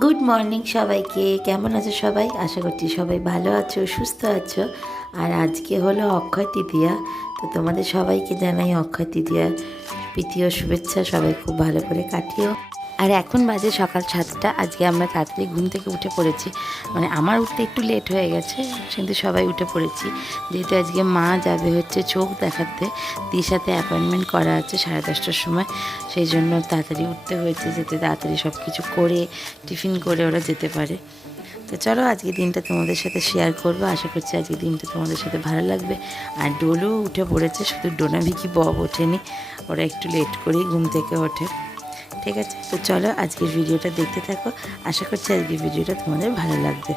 Good morning সবাইকে। কেমন আছো সবাই? আশা করছি সবাই ভালো আছো, সুস্থ আছো। আর আজকে হলো অক্ষয় তৃতীয়া, তো তোমাদের সবাইকে জানাই অক্ষয় তৃতীয়ার প্রীতি ও শুভেচ্ছা। সবাই খুব ভালো করে কাটিও। আর এখন বাজে সকাল 7টা। আজকে আমরা তাড়াতাড়ি ঘুম থেকে উঠে পড়েছি, মানে আমার উঠতে একটু লেট হয়ে গেছে, কিন্তু সবাই উঠে পড়েছি। যেহেতু আজকে মা যাবে হচ্ছে চোখ দেখাতে, দির সাথে অ্যাপয়েন্টমেন্ট করা আছে 10:30টার সময়, সেই জন্য তাড়াতাড়ি উঠতে হয়েছে, যাতে তাড়াতাড়ি সব কিছু করে টিফিন করে ওরা যেতে পারে। তো চলো আজকে দিনটা তোমাদের সাথে শেয়ার করবো। আশা করছি আজকে দিনটা তোমাদের সাথে ভালো লাগবে। আর ডোলু উঠে পড়েছে, শুধু ডোনা ভিকি বব ওঠেনি, ওরা একটু লেট করেই ঘুম থেকে ওঠে। ঠিক আছে, তো চলো আজকের ভিডিওটা দেখতে থাকো। আশা করছি আজকের ভিডিওটা তোমাদের ভালো লাগবে।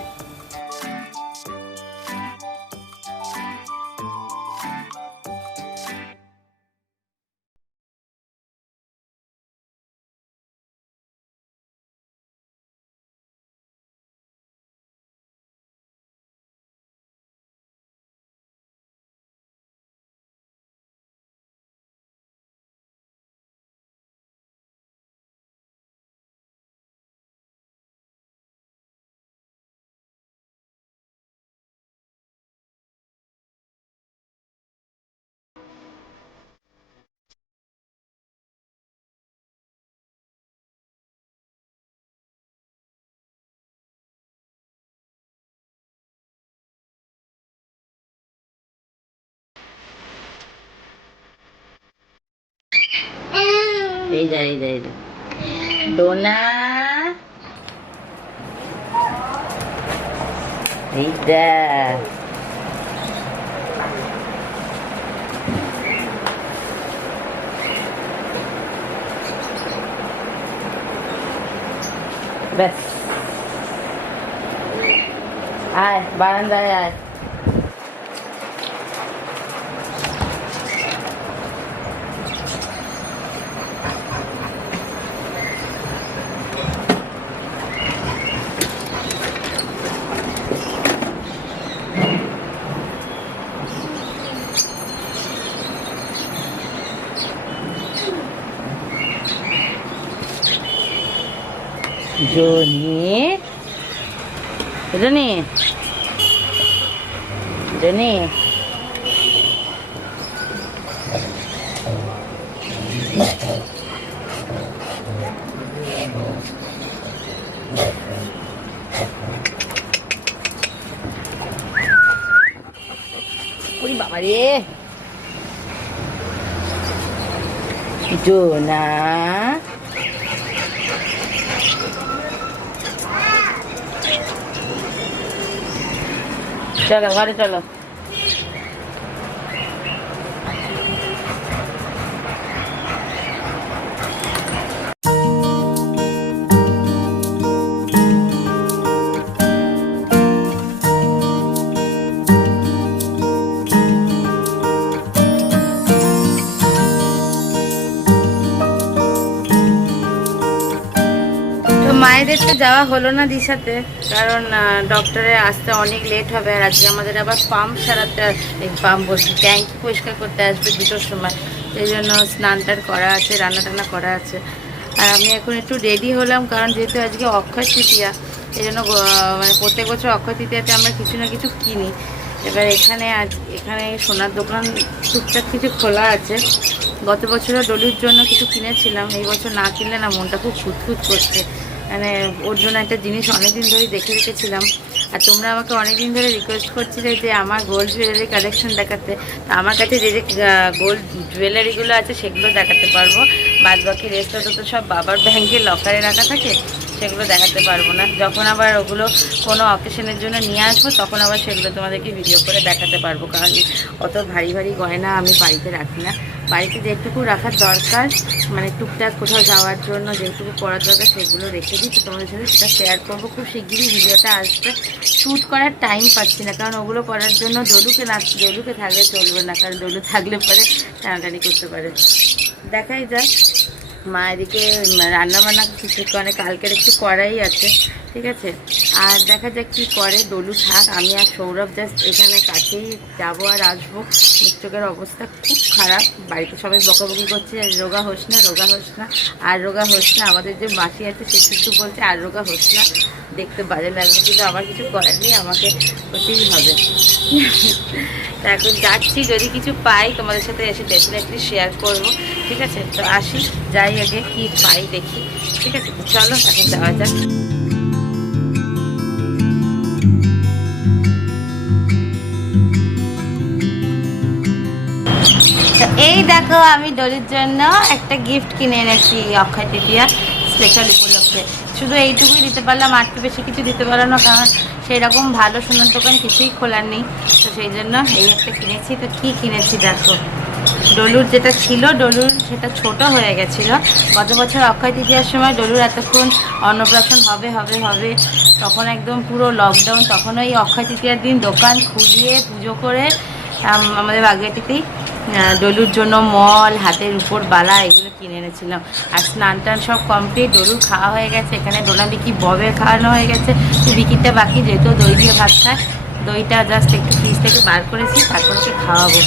এই যা এই যা এই যা ডোনা, এই যা ব্যাস, আয় বারান্দায় আয়। জনি জনি জনি, ওরে বাবা রে জোনা, চলো ঘরে চলো। মায়েদের তো যাওয়া হলো না দিশাতে, কারণ ডক্টরে আসতে অনেক লেট হবে। আর আজকে আমাদের আবার পাম্প সারাতে, পাম্প বসে ট্যাঙ্কি পরিষ্কার করতে আসবে 2টোর সময়, সেই জন্য স্নান-টান করা আছে, রান্না-টান্না করা আছে। আর আমি এখন একটু রেডি হলাম, কারণ যেহেতু আজকে অক্ষয় তৃতীয়া, এই জন্য মানে প্রত্যেক বছর অক্ষয় তৃতীয়াতে আমরা কিছু না কিছু কিনি। এবার এখানে সোনার দোকান টুকটাক কিছু খোলা আছে। গত বছরও ডলুর জন্য কিছু কিনেছিলাম, এই বছর না কিনলে না মনটা খুব খুঁতখুত করছে। মানে ওর জন্য একটা জিনিস অনেকদিন ধরেই দেখে রেখেছিলাম। আর তোমরা আমাকে অনেকদিন ধরে রিকোয়েস্ট করছিলে যে আমার গোল্ড জুয়েলারি কালেকশন দেখাতে। তো আমার কাছে যে গোল্ড জুয়েলারিগুলো আছে সেগুলো দেখাতে পারবো, বাদ বাকি রেস্টটা তো সব বাবার ব্যাংকে লকারে রাখা থাকে, সেগুলো দেখাতে পারবো না। যখন আবার ওগুলো কোনো অকেশনের জন্য নিয়ে আসবো তখন আবার সেগুলো তোমাদেরকে ভিডিও করে দেখাতে পারবো, কারণ অত ভারী ভারী গয়না আমি বাড়িতে রাখি না। বাড়িতে যেটুকু রাখার দরকার, মানে টুকটাক কোথাও যাওয়ার জন্য যেটুকু পড়ার দরকার সেগুলো রেখে দিই। তো তোমাদের সাথে সেটা শেয়ার করবো খুব শিগগিরই, ভিডিওটা আসবে। শ্যুট করার টাইম পাচ্ছি না, কারণ ওগুলো করার জন্য ডলুকে থাকলে চলবে না, কারণ ডলু থাকলে পরে টানাটানি করতে পারে। দেখাই যাক। মা এদিকে রান্নাবান্না কিছু করে, কালকের একটু করাই আছে, ঠিক আছে। আর দেখা যাক কী করে। ডলু থাক, আমি আর সৌরভ জাস্ট এখানে কাছেই যাবো আর আসবো। চোখের অবস্থা খুব খারাপ, বাড়িতে সবাই বকাবকি করছে রোগা হোস না, রোগা হোস না, আর রোগা হোস না। আমাদের যে মাসি আছে সে কিছু বলছে আর রোগা হোস না, দেখতে বাজে লাগবে, কিন্তু আমার কিছু করার নেই, আমাকে হতেই হবে। তা এখন যাচ্ছি, যদি কিছু পাই তোমাদের সাথে এসে ডেফিনেটলি শেয়ার করবো, ঠিক আছে। তো আসি, যাই আগে কি পাই দেখি, ঠিক আছে। তো চলো এখন যাওয়া যাক। তো এই দেখো, আমি ডলির জন্য একটা গিফট কিনে এনেছি অক্ষয় তৃতীয়া স্পেশাল উপলক্ষে। শুধু এইটুকুই দিতে পারলাম, আর তো বেশি কিছু দিতে পারলাম না, কারণ সেই রকম ভালো সোনার দোকান কিছুই খোলার নেই। তো সেই জন্য এই একটা কিনেছি। তো কি কিনেছি দেখো, ডলুর যেটা ছিল, ডলুর সেটা ছোট হয়ে গেছিলো গত বছর অক্ষয় তৃতীয়ার সময়। ডলুর এতক্ষণ অন্নপ্রাশন হবে হবে হবে, তখন একদম পুরো লকডাউন, তখন ওই অক্ষয় তৃতীয়ার দিন দোকান খুলিয়ে পুজো করে আমাদের বাগেটিতেই ডলুর জন্য মল, হাতের উপর বালা এগুলো কিনে এনেছিলাম। আর স্নান টান সব কমপ্লিট, ডলুর খাওয়া হয়ে গেছে। এখানে ডোনা বিকি ববের খাওয়ানো হয়ে গেছে, বিকিটা বাকি, যেহেতু দই দিয়ে ভাত খায়। দইটা জাস্ট একটু ফ্রিজ থেকে বার করেছি, তারপর ওকে খাওয়াবো।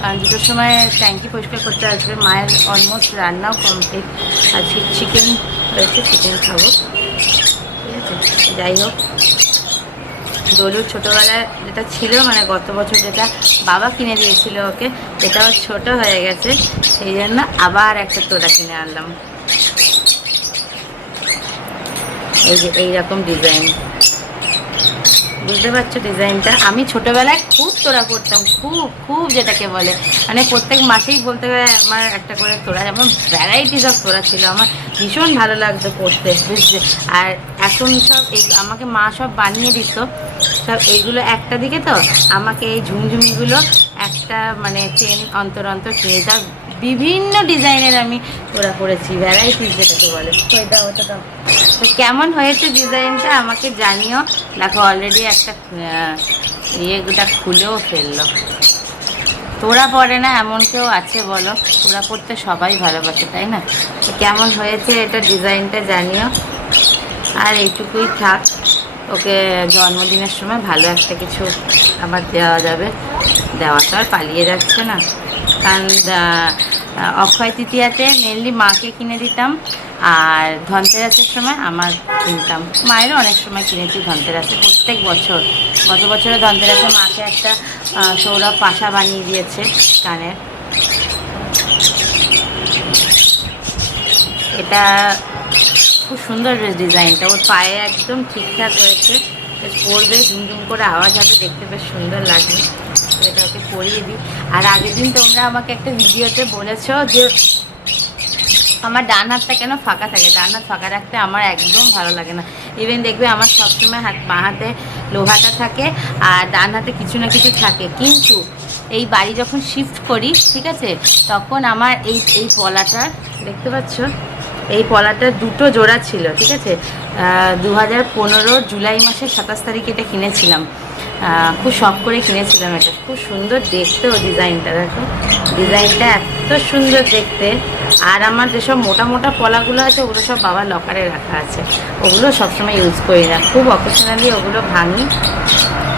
কারণ দুটোর সময় ট্যাঙ্কি পরিষ্কার করতে আসবে। মায়ের অলমোস্ট রান্নাও কমপ্লিট, আজকে চিকেন রয়েছে, চিকেন খাবো, ঠিক আছে। যাই হোক, ডলুর ছোটোবেলায় যেটা ছিল, মানে গত বছর যেটা বাবা কিনে দিয়েছিল ওকে, সেটাও ছোট হয়ে গেছে, সেই জন্য আবার একটা তোড়া কিনে আনলাম। এই যে এইরকম ডিজাইন, বুঝতে পারছো ডিজাইনটা? আমি ছোটোবেলায় খুব তোড়া করতাম, খুব খুব, যেটাকে বলে মানে প্রত্যেক মাসেই বলতে গেলে আমার একটা করে তোড়া, আমার ভ্যারাইটিস অফ তোড়া ছিল, আমার ভীষণ ভালো লাগতো করতে, বুঝতে। আর এখন সব এই আমাকে মা সব বানিয়ে দিত সব, এইগুলো একটা দিকে, তো আমাকে এই ঝুমঝুমিগুলো একটা মানে চেন অন্তর অন্তর কিনে দাও, বিভিন্ন ডিজাইনের আমি তোড়া করেছি, ভ্যারাইটিস যেটাকে বলে। ওইটা ওটা দাও। তো কেমন হয়েছে ডিজাইনটা আমাকে জানিও। দেখো অলরেডি একটা ইয়েটা খুলেও ফেললো। তোড়া পরে না এমন কেউ আছে বলো? তোড়া পরতে সবাই ভালোবাসে, তাই না? তো কেমন হয়েছে এটা ডিজাইনটা জানিও। আর এইটুকুই থাক, ওকে জন্মদিনের সময় ভালো একটা কিছু আবার দেওয়া যাবে। দেওয়া তো আর পালিয়ে যাচ্ছে না, কারণ অক্ষয় তৃতীয়াতে মেনলি মাকে কিনে দিতাম, আর ধনতেরাসের সময় আমার কিনতাম। মায়েরও অনেক সময় কিনেছি ধনতেরাসে, প্রত্যেক বছর। গত বছরে ধনতেরাসে মাকে একটা সৌরভ পাশা বানিয়ে দিয়েছে কানের। এটা খুব সুন্দর ডিজাইনটা, ওর পায়ে একদম ঠিকঠাক হয়েছে, পরবে ঝুমঝুম করে আওয়াজ হবে, দেখতে বেশ সুন্দর লাগবে। এটা ওকে পরিয়ে দিই। আর আগের দিন তোমরা আমাকে একটা ভিডিওতে বলেছো যে আমার ডান হাতটা কেন ফাঁকা থাকে। ডান হাত ফাঁকা রাখতে আমার একদম ভালো লাগে না। ইভেন দেখবে আমার সবসময় বাঁ হাতে লোহাটা থাকে আর ডান হাতে কিছু না কিছু থাকে, কিন্তু এই বাড়ি যখন শিফট করি, ঠিক আছে, তখন আমার এই পলাটা দেখতে পাচ্ছ, এই পলাটার দুটো জোড়া ছিল, ঠিক আছে। 2015 জুলাই মাসের 27 তারিখে এটা কিনেছিলাম, খুব শখ করে কিনেছিলাম। এটা খুব সুন্দর দেখতে, ও ডিজাইনটা দেখো, ডিজাইনটা এত সুন্দর দেখতে। আর আমার যেসব মোটা মোটা পলাগুলো আছে ওগুলো সব বাবার লকারে রাখা আছে, ওগুলো সবসময় ইউজ করি না, খুব অকেশনালি ওগুলো ভাঙি,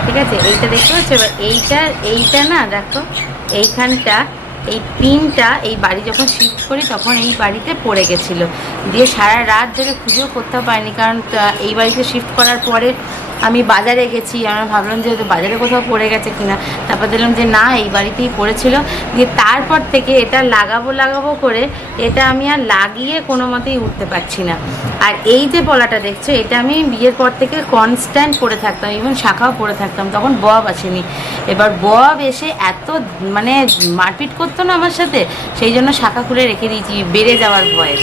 ঠিক আছে। এইটা দেখতে পাচ্ছ, এবার এইটা না দেখো, এইখানটা এই পিনটা এই বাড়ি যখন শিফট করি তখন এই বাড়িতে পড়ে গেছিলো, দিয়ে সারা রাত ধরে খুঁজেও করতে পারিনি, কারণ এই বাড়িতে শিফট করার পরে আমি বাজারে গেছি, আমরা ভাবলাম যে বাজারে কোথাও পড়ে গেছে কিনা, তারপর দেখলাম যে না, এই বাড়িতেই পড়েছিল। দিয়ে তারপর থেকে এটা লাগাবো করে এটা আমি আর লাগিয়ে কোনো মতেই উঠতে পারছি না। আর এই যে পলাটা দেখছো, এটা আমি বিয়ের পর থেকে কনস্ট্যান্ট পরে থাকতাম, ইভেন শাখাও পরে থাকতাম, তখন বব আসেনি। এবার বব এসে এত মানে মারপিট করতো না আমার সাথে, সেই জন্য শাখা খুলে রেখে দিয়েছি বেড়ে যাওয়ার ভয়ে,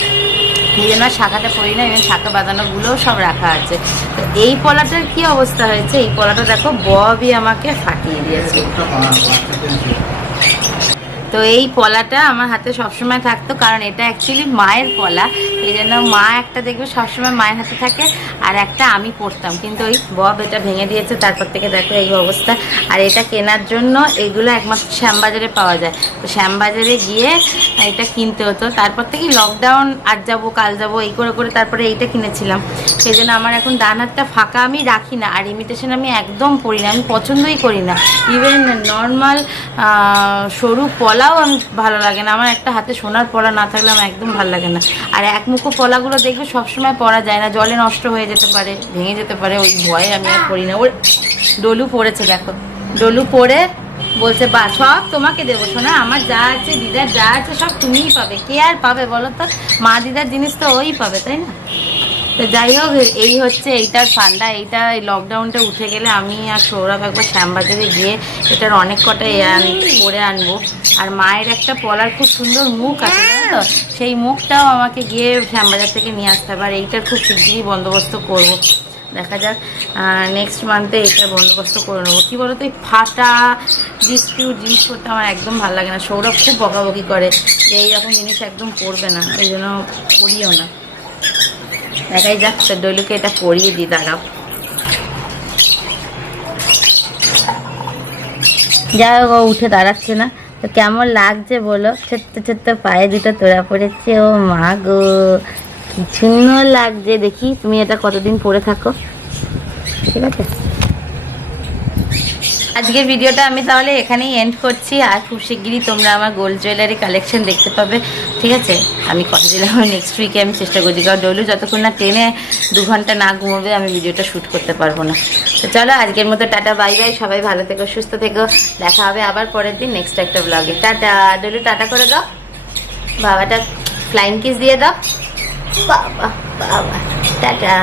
সেই জন্য শাখাটা পরি না, এবং শাখা বাঁধানোগুলোও সব রাখা আছে। তো এই পলাটার কি অবস্থা হয়েছে, এই পলাটা দেখো ববই আমাকে ফাটিয়ে দিয়েছে। তো এই পলাটা আমার হাতে সবসময় থাকতো, কারণ এটা অ্যাকচুয়ালি মায়ের পলা, এই জন্য মা একটা দেখবে সবসময় মায়ের হাতে থাকে, আর একটা আমি পরতাম, কিন্তু ওই বব এটা ভেঙে দিয়েছে, তারপর থেকে দেখো এই অবস্থা। আর এটা কেনার জন্য এগুলো একমাত্র শ্যামবাজারে পাওয়া যায়, তো শ্যামবাজারে গিয়ে এটা কিনতে হতো। তারপর থেকে লকডাউন, আজ যাবো কাল যাবো এই করে করে তারপরে এইটা কিনেছিলাম। সেই জন্য আমার এখন ডান হাতটা ফাঁকা, আমি রাখি না। আর ইমিটেশন আমি একদম পরি না, আমি পছন্দই করি না। ইভেন নর্মাল সরু পলাও আমি ভালো লাগে না, আমার একটা হাতে সোনার পলা না থাকলে আমার একদম ভালো লাগে না। আর একমুখো পলাগুলো দেখবে সবসময় পরা যায় না, জলে নষ্ট হয়ে যেতে পারে, ভেঙে যেতে পারে, ওই ভয়ে আমি আর পরি না। ওর ডলু পড়েছে দেখো, ডলু পরে বলছে বা সব তোমাকে দেবো সোনা, আমার যা আছে দিদার যা আছে সব তুমিই পাবে, কে আর পাবে বলো তো, মা দিদার জিনিস তো ওই পাবে, তাই না? তো যাই হোক, এই হচ্ছে এইটার ফান্ডা। এইটা এই লকডাউনটা উঠে গেলে আমি আর সৌরভ একবার শ্যামবাজারে গিয়ে এটার অনেক কটা করে আনবো। আর মায়ের একটা পলার খুব সুন্দর মুখ আছে জানো তো, সেই মুখটাও আমাকে গিয়ে শ্যামবাজার থেকে নিয়ে আসতে হবে। আর এইটার খুব শিগগিরই বন্দোবস্ত করব, দেখা যাক নেক্সট মান্থে এটা বন্দোবস্ত করে নেবো। কী বলো তো, এই ফাটা ডিসপিউট জিনিস করতে আমার একদম ভালো লাগে না। সৌরভ খুব বকাবকি করে যে এইরকম জিনিস একদম পরবে না, ওই জন্য পরিও না। দেখাই যাক, তো ডলুকে এটা পরিয়ে দিই, দাঁড়াও। যাই হোক, ও উঠে দাঁড়াচ্ছে না, তো কেমন লাগছে বলো, ছোট্ট ছোট্ট পায়ে দুটো তোড়া পড়েছে, ও মা গো কি সুন্দর লাগছে। দেখি তুমি এটা কতদিন পরে থাকো, ঠিক আছে? আজকের ভিডিওটা আমি তাহলে এখানেই এন্ড করছি। আর খুব শিগগিরই তোমরা আমার গোল্ড জুয়েলারি কালেকশন দেখতে পাবে, ঠিক আছে? আমি কথা দিলাম নেক্সট উইকে আমি চেষ্টা করছি, কারণ ডলু যতক্ষণ না ট্রেনে 2 ঘন্টা না ঘুমোবে আমি ভিডিওটা শ্যুট করতে পারবো না। তো চলো আজকের মতো টাটা বাই বাই, সবাই ভালো থেকো সুস্থ থেকো, দেখা হবে আবার পরের দিন নেক্সট একটা ব্লগে। টাটা। ডলু টাটা করে দাও, বাবাটা ফ্লাইং কিস দিয়ে দাও, বাবা বাবা, টাটা।